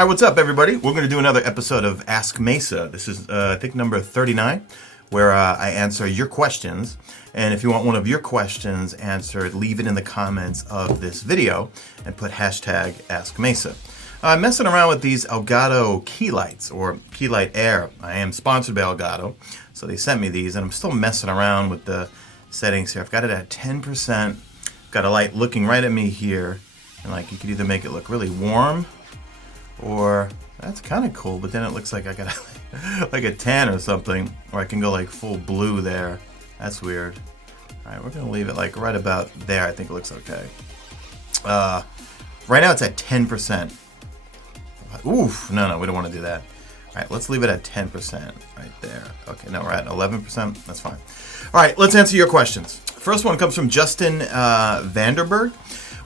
All right, what's up, everybody? We're going to do another episode of Ask Mesa. This is, I think, number 39, where I answer your questions. And if you want one of your questions answered, leave it in the comments of this video and put hashtag Ask Mesa. I'm messing around with these Elgato key lights, or key light air. I am sponsored by Elgato, so they sent me these, and I'm still messing around with the settings here. I've got it at 10%. Got a light looking right at me here, and like you could either make it look really warm, or that's kind of cool, but then it looks like I got like a tan or something, or I can go like full blue there. That's weird. All right, we're gonna leave it like right about there. I think it looks okay. Right now it's at 10%. Oof, no, we don't want to do that. All right, let's leave it at 10% right there. Okay, no, we're at 11%. That's fine. All right, let's answer your questions. First one comes from Justin Vanderburgh.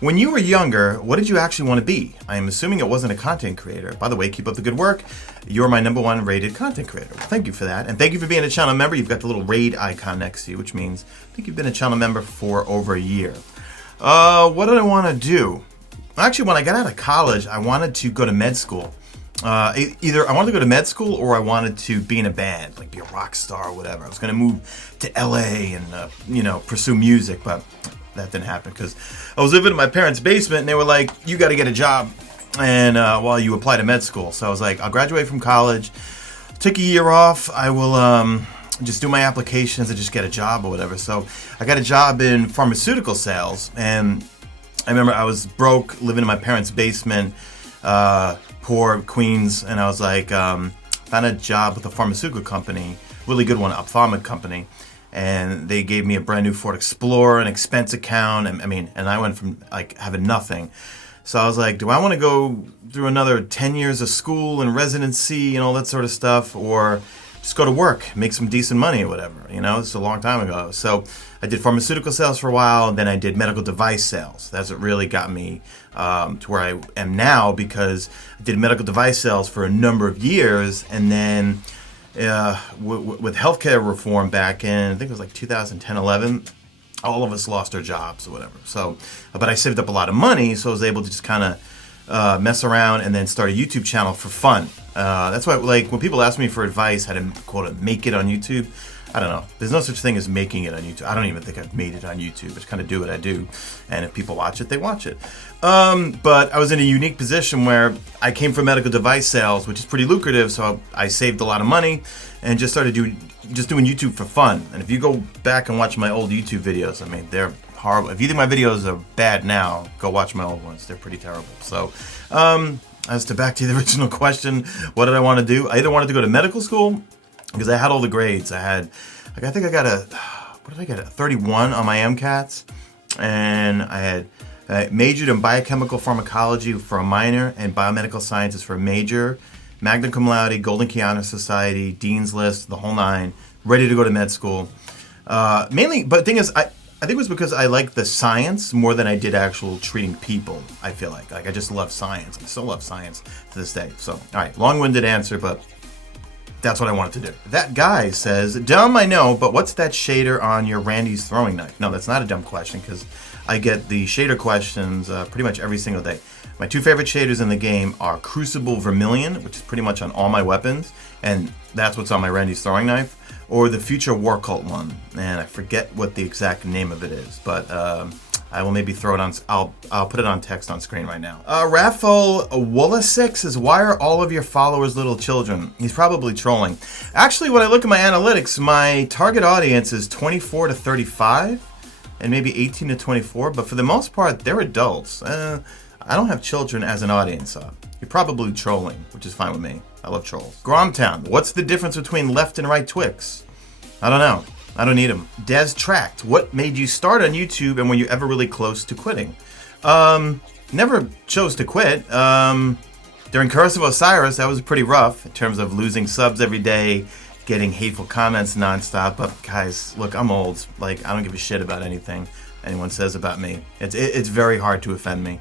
When you were younger, what did you actually want to be? I am assuming it wasn't a content creator. By the way, keep up the good work. You're my #1 rated content creator. Well, thank you for that. And thank you for being a channel member. You've got the little raid icon next to you, which means I think you've been a channel member for over a year. What did I want to do? Actually, when I got out of college, I wanted to go to med school. Either I wanted to go to med school or I wanted to be in a band, like be a rock star or whatever. I was going to move to LA and, pursue music, but that didn't happen because I was living in my parents' basement and they were like, you got to get a job and while you apply to med school. So I was like, I'll graduate from college, take a year off. I will just do my applications and just get a job or whatever. So I got a job in pharmaceutical sales, and I remember I was broke, living in my parents' basement, poor Queens, and I was like, found a job with a pharmaceutical company, really good one, ophthalmic company, and they gave me a brand new Ford Explorer, an expense account, and I went from like having nothing. So I was like, do I want to go through another 10 years of school and residency and all that sort of stuff, or just go to work, make some decent money or whatever, It's a long time ago. So I did pharmaceutical sales for a while, and then I did medical device sales. That's what really got me to where I am now, because I did medical device sales for a number of years, and then with healthcare reform back in, I think it was like 2010, 11, all of us lost our jobs or whatever. So, but I saved up a lot of money, so I was able to just kind of mess around and then start a YouTube channel for fun. That's why, like, when people ask me for advice how to, quote, make it on YouTube, I don't know. There's no such thing as making it on YouTube. I don't even think I've made it on YouTube. I just kind of do what I do. And if people watch it, they watch it. But I was in a unique position where I came from medical device sales, which is pretty lucrative. So I saved a lot of money and just started doing YouTube for fun. And if you go back and watch my old YouTube videos, they're horrible. If you think my videos are bad now, go watch my old ones. They're pretty terrible. So as to back to the original question, what did I want to do? I either wanted to go to medical school, because I had all the grades. I think I got a 31 on my MCATs, and I majored in biochemical pharmacology for a minor and biomedical sciences for a major, magna cum laude, Golden Key Honor Society, Dean's List, the whole nine, ready to go to med school. Mainly, but the thing is, I think it was because I liked the science more than I did actual treating people. I feel like I just love science. I still love science to this day. So, all right, long-winded answer, but that's what I wanted to do. That guy says, dumb, I know, but what's that shader on your Randy's throwing knife? No, that's not a dumb question, because I get the shader questions pretty much every single day. My two favorite shaders in the game are Crucible Vermilion, which is pretty much on all my weapons, and that's what's on my Randy's throwing knife, or the Future War Cult one, and I forget what the exact name of it is, but I will maybe throw it on. I'll put it on text on screen right now. Rafael Wolasik says, "Why are all of your followers little children?" He's probably trolling. Actually, when I look at my analytics, my target audience is 24 to 35, and maybe 18 to 24. But for the most part, they're adults. I don't have children as an audience. So you're probably trolling, which is fine with me. I love trolls. Gromtown, what's the difference between left and right Twix? I don't know. I don't need them. Des Tract, what made you start on YouTube, and were you ever really close to quitting? Never chose to quit. During Curse of Osiris, that was pretty rough in terms of losing subs every day, getting hateful comments nonstop. But guys, look, I'm old. Like, I don't give a shit about anything anyone says about me. It's very hard to offend me.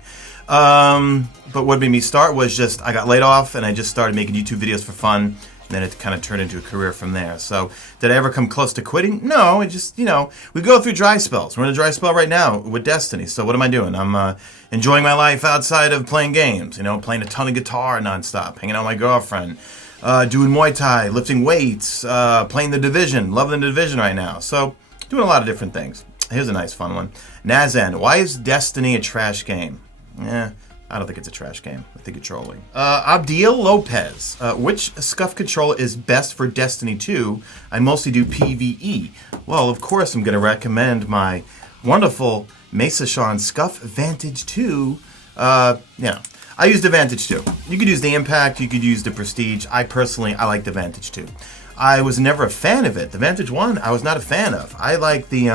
But what made me start was just I got laid off and I just started making YouTube videos for fun. then it kind of turned into a career from there. So did I ever come close to quitting? No, it just, we go through dry spells. We're in a dry spell right now with Destiny. So what am I doing? I'm enjoying my life outside of playing games, playing a ton of guitar nonstop, hanging out with my girlfriend, doing Muay Thai, lifting weights, playing The Division, loving The Division right now. So doing a lot of different things. Here's a nice fun one. Nazan, why is Destiny a trash game? I don't think it's a trash game. I think it's trolling. Abdiel Lopez, which SCUF controller is best for Destiny 2? I mostly do PvE. Well, of course, I'm going to recommend my wonderful Mesa SCUF Vantage 2. I use the Vantage 2. You could use the Impact, you could use the Prestige. I like the Vantage 2. I was never a fan of it. The Vantage 1, I was not a fan of. I like the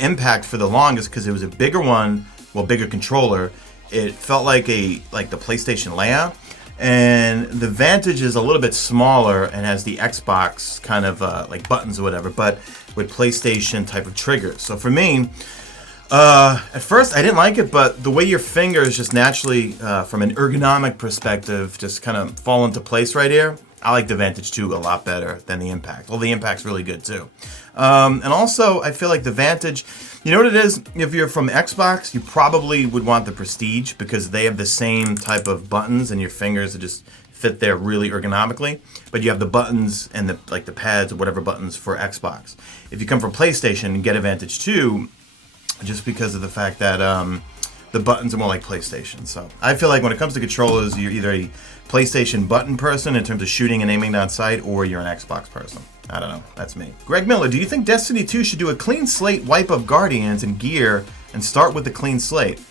Impact for the longest because it was a bigger one, bigger controller. It felt like the PlayStation layout, and the Vantage is a little bit smaller and has the Xbox kind of like buttons or whatever, but with PlayStation type of triggers. So for me, at first I didn't like it, but the way your fingers just naturally, from an ergonomic perspective, just kind of fall into place right here, I like the Vantage 2 a lot better than the Impact. Well, the Impact's really good too. And also, I feel like the Vantage, you know what it is? If you're from Xbox, you probably would want the Prestige because they have the same type of buttons and your fingers just fit there really ergonomically. But you have the buttons and the pads or whatever buttons for Xbox. If you come from PlayStation and get a Vantage 2, just because of the fact that the buttons are more like PlayStation. So I feel like when it comes to controllers, you're either a PlayStation button person in terms of shooting and aiming down sight, or you're an Xbox person. I don't know. That's me. Greg Miller, do you think Destiny 2 should do a clean slate wipe of Guardians and gear and start with a clean slate?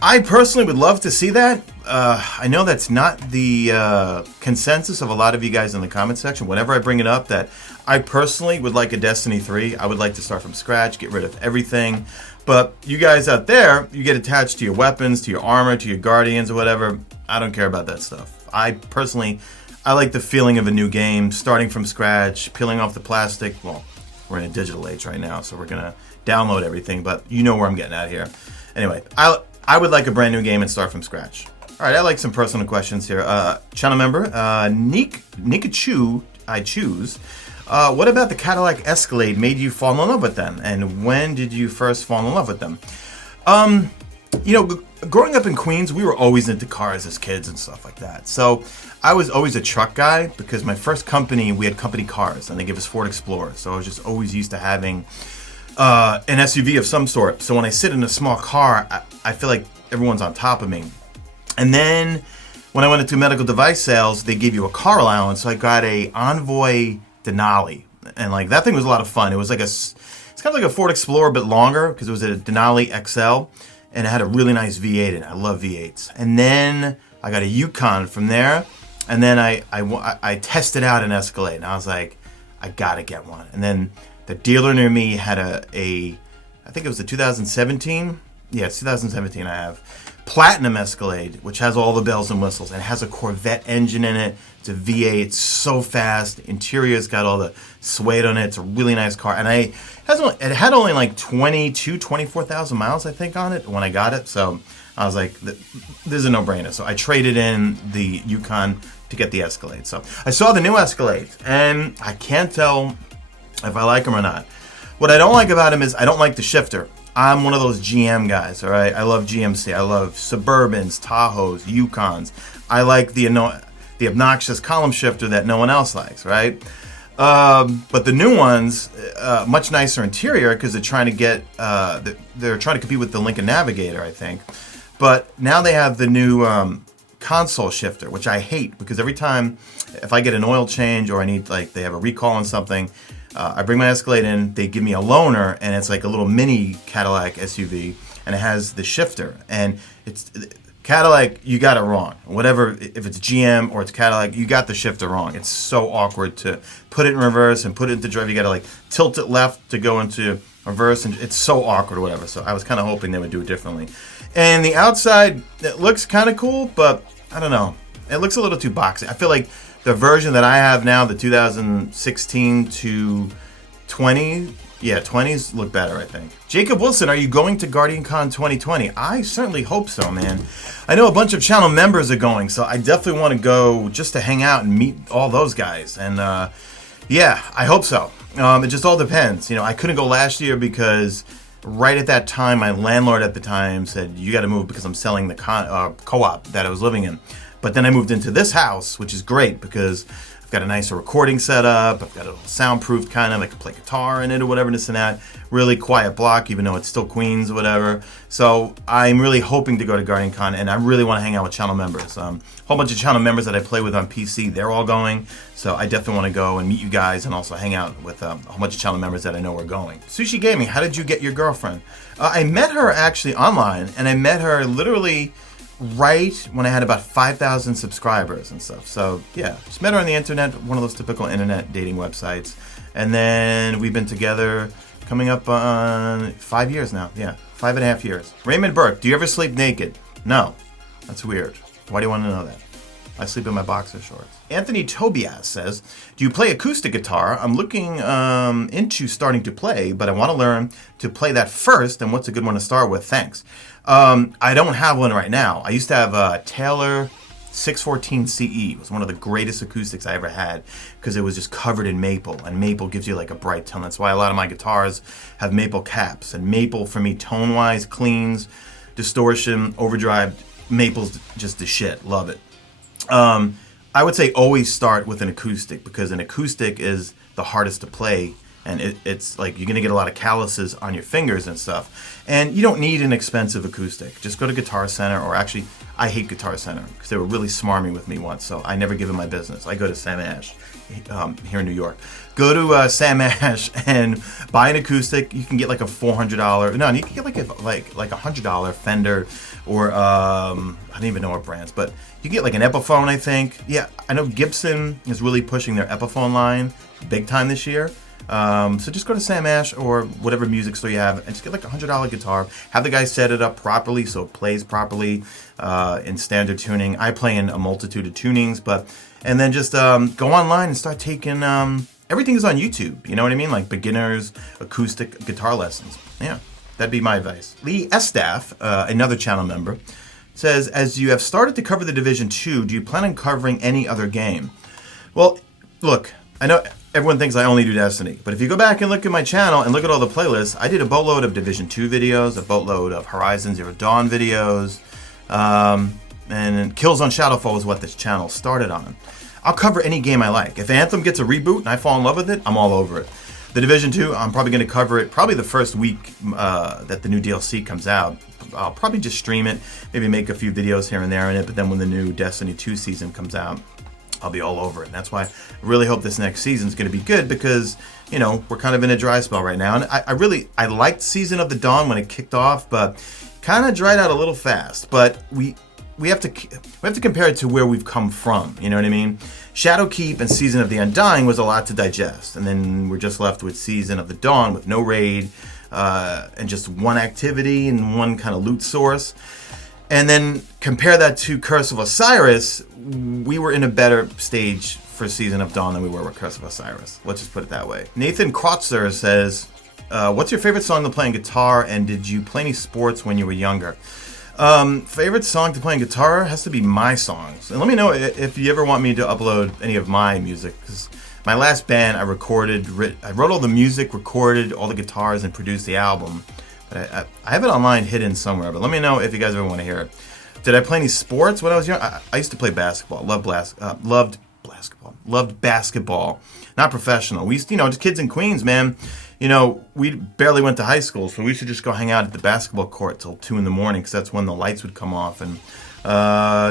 I personally would love to see that. I know that's not the consensus of a lot of you guys in the comment section. Whenever I bring it up, that I personally would like a Destiny 3. I would like to start from scratch, get rid of everything. But you guys out there, you get attached to your weapons, to your armor, to your Guardians or whatever. I don't care about that stuff. I like the feeling of a new game, starting from scratch, peeling off the plastic. Well, we're in a digital age right now, so we're going to download everything, but you know where I'm getting at here. Anyway, I would like a brand new game and start from scratch. All right, I like some personal questions here. Channel member, Nikachu, I choose. What about the Cadillac Escalade made you fall in love with them? And when did you first fall in love with them? Growing up in Queens, we were always into cars as kids and stuff like that. So I was always a truck guy because my first company, we had company cars and they gave us Ford Explorer. So I was just always used to having an SUV of some sort. So when I sit in a small car, I feel like everyone's on top of me. And then when I went into medical device sales, they gave you a car allowance. So I got a Envoy Denali. And that thing was a lot of fun. It was it's kind of like a Ford Explorer, but longer because it was a Denali XL. And it had a really nice V8 in it. I love V8s. And then I got a Yukon from there. And then I tested out an Escalade. And I was like, I got to get one. And then the dealer near me had I think it was the 2017. Yeah, it's 2017 I have. Platinum Escalade, which has all the bells and whistles. And it has a Corvette engine in it. It's a V8. It's so fast. The interior's got all the suede on it. It's a really nice car. And it had only 24,000 miles, I think, on it when I got it. So I was like, this is a no-brainer. So I traded in the Yukon to get the Escalade. So I saw the new Escalade, and I can't tell if I like them or not. What I don't like about them is I don't like the shifter. I'm one of those GM guys, all right? I love GMC. I love Suburbans, Tahoes, Yukons. I like the obnoxious column shifter that no one else likes, right? But the new ones, much nicer interior because they're trying to compete with the Lincoln Navigator, I think. But now they have the new console shifter, which I hate because every time if I get an oil change or I need they have a recall on something, I bring my Escalade in, they give me a loaner, and it's like a little mini Cadillac SUV, and it has the shifter. And it's Cadillac, you got it wrong. Whatever, if it's GM or it's Cadillac, you got the shifter wrong. It's so awkward to put it in reverse and put it into drive. You got to tilt it left to go into reverse, and it's so awkward or whatever. So I was kind of hoping they would do it differently. And the outside, it looks kind of cool, but I don't know. It looks a little too boxy. I feel like the version that I have now, the 2016 to 20, Yeah, 20s look better, I think. Jacob Wilson, are you going to GuardianCon 2020? I certainly hope so, man. I know a bunch of channel members are going, so I definitely want to go just to hang out and meet all those guys. And yeah, I hope so. It just all depends. I couldn't go last year because right at that time, my landlord at the time said, you got to move because I'm selling the co-op that I was living in. But then I moved into this house, which is great because I've got a nicer recording setup. I've got a soundproofed kind of. I can play guitar in it or whatever, this and that. Really quiet block, even though it's still Queens or whatever. So I'm really hoping to go to GuardianCon, and I really want to hang out with channel members. A whole bunch of channel members that I play with on PC, they're all going. So I definitely want to go and meet you guys and also hang out with a whole bunch of channel members that I know are going. Sushi Gaming, how did you get your girlfriend? I met her actually online, and I met her literally right when I had about 5,000 subscribers and stuff. So yeah, just met her on the internet, one of those typical internet dating websites. And then we've been together coming up on 5 years now. Yeah, 5.5 years. Raymond Burke, do you ever sleep naked? No. That's weird. Why do you want to know that? I sleep in my boxer shorts. Anthony Tobias says, do you play acoustic guitar? I'm looking into starting to play, but I want to learn to play that first, and what's a good one to start with? Thanks. I don't have one right now. I used to have a Taylor 614 CE. It was one of the greatest acoustics I ever had because it was just covered in maple, and maple gives you like a bright tone. That's why a lot of my guitars have maple caps, and maple for me tone-wise cleans, distortion, overdrive. Maple's just the shit. Love it. I would say always start with an acoustic because an acoustic is the hardest to play, and it's like you're going to get a lot of calluses on your fingers and stuff. And you don't need an expensive acoustic. Just go to Guitar Center, or actually, I hate Guitar Center because they were really smarmy with me once, so I never give them my business. I go to Sam Ash here in New York. Go to Sam Ash and buy an acoustic. You can get like a $400. No, you can get like a $100 Fender, or I don't even know what brands, but you get like an Epiphone, I think. Yeah, I know Gibson is really pushing their Epiphone line big time this year. So just go to Sam Ash or whatever music store you have and just get like a $100 guitar. Have the guy set it up properly so it plays properly in standard tuning. I play in a multitude of tunings, and then just go online and start taking. Everything is on YouTube. You know what I mean? Like beginners acoustic guitar lessons. Yeah, that'd be my advice. Lee Estaff, another channel member, says, as you have started to cover the Division 2, do you plan on covering any other game? Well, look, I know everyone thinks I only do Destiny, but if you go back and look at my channel and look at all the playlists, I did a boatload of Division 2 videos, a boatload of Horizon Zero Dawn videos, and Kills on Shadowfall is what this channel started on. I'll cover any game I like. If Anthem gets a reboot and I fall in love with it, I'm all over it. The Division 2, I'm probably going to cover it probably the first week that the new DLC comes out. I'll probably just stream it, maybe make a few videos here and there in it, but then when the new Destiny 2 season comes out, I'll be all over it. And that's why I really hope this next season is going to be good because, we're kind of in a dry spell right now. And I liked Season of the Dawn when it kicked off, but kind of dried out a little fast. But we have to compare it to where we've come from. You know what I mean? Shadowkeep and Season of the Undying was a lot to digest, and then we're just left with Season of the Dawn with no raid and just one activity and one kind of loot source. And then compare that to Curse of Osiris, we were in a better stage for Season of Dawn than we were with Curse of Osiris. Let's just put it that way. Nathan Krotzer says, what's your favorite song to play on guitar, and did you play any sports when you were younger? Favorite song to play on guitar has to be my songs. And let me know if you ever want me to upload any of my music, because my last band I wrote all the music, recorded all the guitars, and produced the album. But I have it online hidden somewhere, but let me know if you guys ever want to hear it. Did I play any sports when I was young? I used to play basketball. Loved basketball. Not professional. We used to, just kids in Queens, man. We barely went to high school, so we used to just go hang out at the basketball court till 2 in the morning because that's when the lights would come off and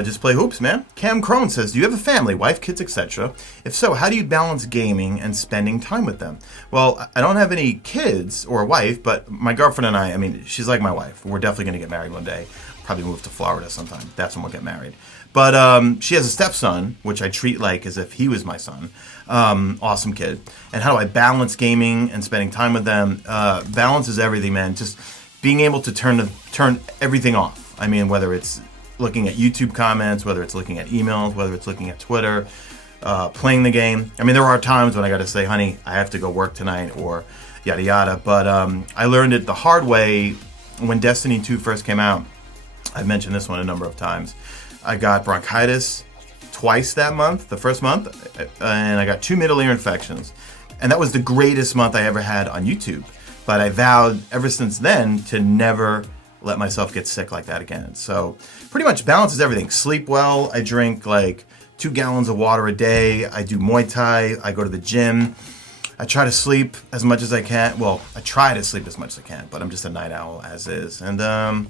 just play hoops, man. Cam Crone says, do you have a family, wife, kids, etc.? If so, how do you balance gaming and spending time with them? Well, I don't have any kids or a wife, but my girlfriend and I she's like my wife. We're definitely going to get married one day. Probably move to Florida sometime. That's when we'll get married. But she has a stepson, which I treat like as if he was my son. Awesome kid. And how do I balance gaming and spending time with them? Balance is everything, man. Just being able to turn everything off. Whether it's looking at YouTube comments, whether it's looking at emails, whether it's looking at Twitter, playing the game. There are times when I got to say, honey, I have to go work tonight, or yada yada. But I learned it the hard way when Destiny 2 first came out. I've mentioned this one a number of times. I got bronchitis twice that month, the first month, and I got 2 middle ear infections. And that was the greatest month I ever had on YouTube. But I vowed ever since then to never let myself get sick like that again. So pretty much balances everything. Sleep well. I drink like 2 gallons of water a day. I do Muay Thai. I go to the gym. I try to sleep as much as I can. Well, I try to sleep as much as I can, but I'm just a night owl as is. And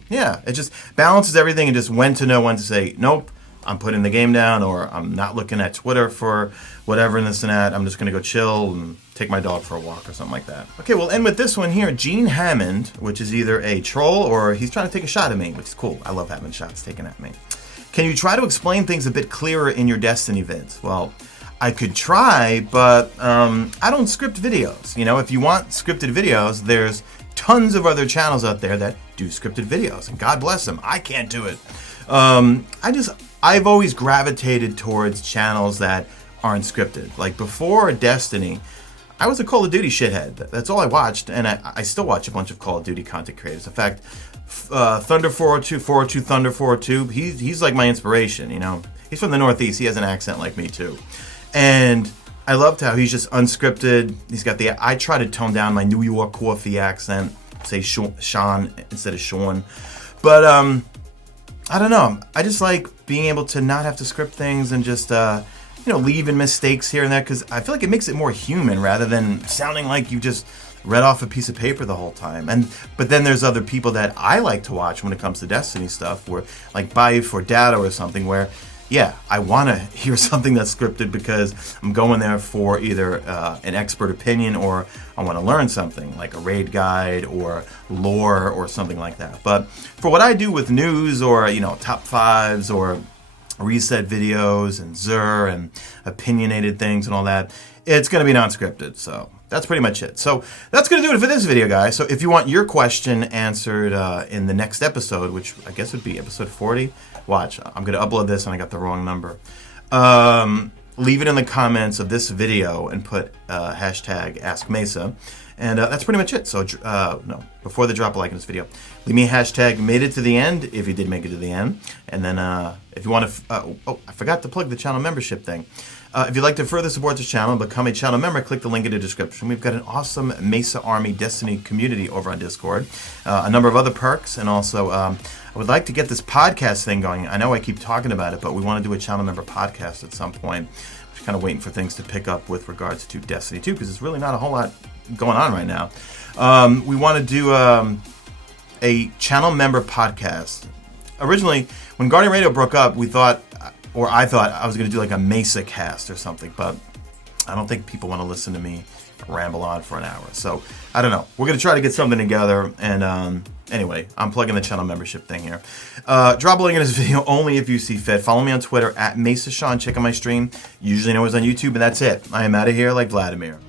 yeah, it just balances everything and just when to know when to say, nope, I'm putting the game down, or I'm not looking at Twitter for whatever and this and that. I'm just going to go chill and take my dog for a walk or something like that. Okay, we'll end with this one here. Gene Hammond, which is either a troll or he's trying to take a shot at me, which is cool. I love having shots taken at me. Can you try to explain things a bit clearer in your Destiny vids? Well, I could try, but I don't script videos. You know, if you want scripted videos, there's tons of other channels out there that do scripted videos, and God bless them. I can't do it. I've always gravitated towards channels that aren't scripted. Like before Destiny, I was a Call of Duty shithead. That's all I watched, and I still watch a bunch of Call of Duty content creators. In fact, Thunder 402, 402 Thunder 402, he's like my inspiration, you know. He's from the Northeast. He has an accent like me too. And I loved how he's just unscripted. He's got I try to tone down my New York coffee accent, say Sean instead of Sean. But I don't know. I just like being able to not have to script things and just leave in mistakes here and there, because I feel like it makes it more human rather than sounding like you just read off a piece of paper the whole time. But then there's other people that I like to watch when it comes to Destiny stuff, where like Bife or Data or something, where yeah, I want to hear something that's scripted because I'm going there for either an expert opinion or I want to learn something like a raid guide or lore or something like that. But for what I do with news or, top fives or reset videos and Zur and opinionated things and all that, it's going to be non-scripted. So that's pretty much it. So that's going to do it for this video, guys. So if you want your question answered in the next episode, which I guess would be episode 40, watch. I'm going to upload this and I got the wrong number. Leave it in the comments of this video and put hashtag Ask Mesa. And that's pretty much it. So before the drop a like in this video, leave me a hashtag made it to the end if you did make it to the end. And then if you want to, I forgot to plug the channel membership thing. If you'd like to further support this channel and become a channel member, click the link in the description. We've got an awesome Mesa Army Destiny community over on Discord, a number of other perks, and also I would like to get this podcast thing going. I know I keep talking about it, but we want to do a channel member podcast at some point. Just kind of waiting for things to pick up with regards to Destiny 2, because there's really not a whole lot going on right now. We want to do a channel member podcast. Originally, when Guardian Radio broke up, I thought I was going to do like a Mesa cast or something, but I don't think people want to listen to me ramble on for an hour. So I don't know. We're going to try to get something together. And anyway, I'm plugging the channel membership thing here. Drop a link in this video only if you see fit. Follow me on Twitter at MesaSean. Check out my stream. Usually always on YouTube, and that's it. I am out of here like Vladimir.